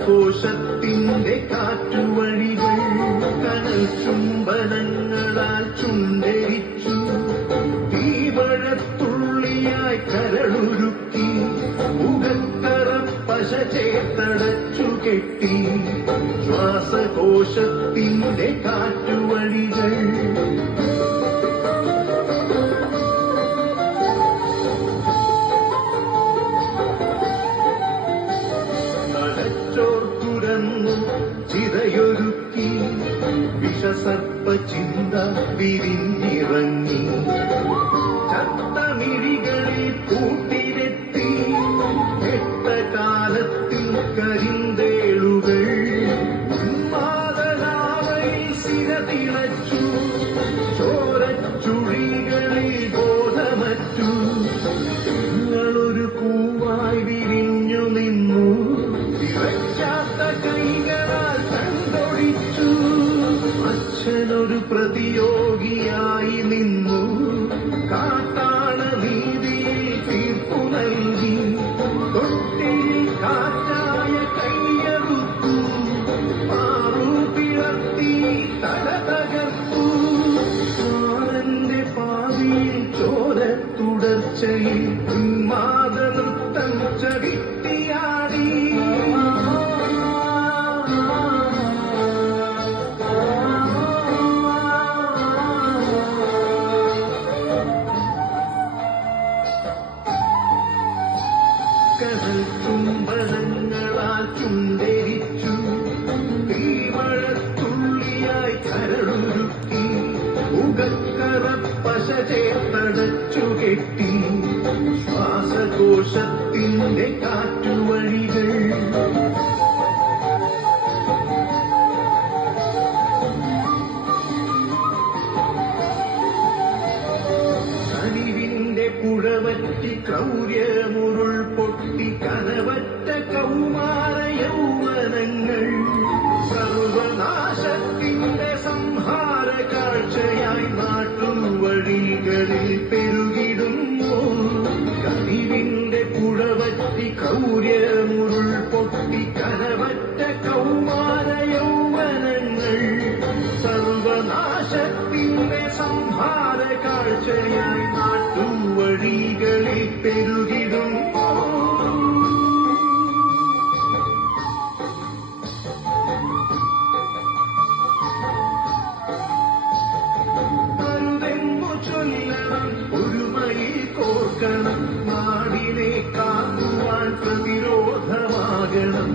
ശ്വാസകോശത്തിന്റെ കാറ്റുവഴികൾ കനൽ ചുംബനങ്ങളാൽ ചുണ്ടരിച്ചു. തീവഴത്തുള്ളിയായി കരളുരുക്കി മുഖക്കറ പശ ചേർത്തടച്ചു കെട്ടി. ശ്വാസകോശത്തിന്റെ കാറ്റുവഴികൾ തുറന്നു ചിതയൊരുക്കി. വിഷസർപ്പ ചിന്ത വിരിഞ്ഞിറങ്ങി. ചത്തമിഴികളിൽ കൂട്ടിലെത്തി. എട്ടകാലത്തിൽ കരിന്തേളുകൾ ഉന്മാദനാവയിൽ സിരതിളച്ചു. ചോരച്ചുഴികളിൽ ബോധമറ്റു. നിങ്ങളൊരു പൂവായി വിരിഞ്ഞു നിന്നു. വിറയ്ക്കാത്ത കൈകളാൽ കണ്ടൊഴിച്ചു. അച്ഛനൊരു പ്രതിയോഗിയായി നിന്നു. കാട്ടാള നീതിയിൽ തീർപ്പു നൽകി. തൊട്ടിയിൽ കാറ്റായ കൈയറുത്തു. മാറു പിളർത്തി തല തകർത്തു. ആനന്റെ പാതിയിൽ ചോര തുടർച്ചയിൽ ഉന്മാദ നൃത്തം ചവിട്ടിയാടി. കനൽ ചുംബനങ്ങളാൽ ചുണ്ടരിച്ചു. തീമഴത്തുള്ളിയായി കരളുരുക്കി. മുഖക്കറ പശ ചേർത്തടച്ചു കെട്ടി. ശ്വാസകോശത്തിന്റെ കാറ്റുവഴികൾ കനിവിന്റെ പുഴവറ്റി ക്രൗര്യമുരുൾ പൊട്ടി. കനവറ്റ കൗമാര യൗവനങ്ങൾ സർവനാശത്തിന്റെ സംഹാര കാഴ്ചയായി നാട്ടുവഴികളിൽ പെരുകിടുന്നു. കനിവിന്റെ പുഴവറ്റി ക്രൗര്യമുരുൾ പൊട്ടി. കനവറ്റ കൗമാര യൗവനങ്ങൾ സർവനാശത്തിന്റെ സംഹാര കാഴ്ചയായി നാട്ടുവഴികളിൽ പെരുകിടുന്നു. അരുതെന്നു ചൊല്ലണം, ഒരുമയിൽ കോർക്കണം. നാടിനെ കാക്കുവാൻ പ്രതിരോധമാകണം.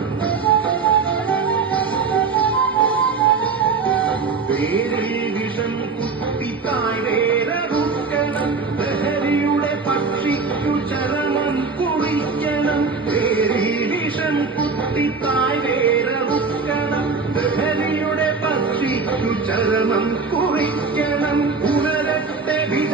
പേരിൽ വിഷം കുത്തി താഴ്വേരറുക്കണം. ലഹരിയുടെ പക്ഷിക്കു ചരമം കുറിക്കണം. പേരിൽ വിഷം കുത്തി താഴ്വേരറുക്കണം. ലഹരിയുടെ പക്ഷിക്കു ചരമം കുറിക്കണം. ഉണരട്ടെ വിട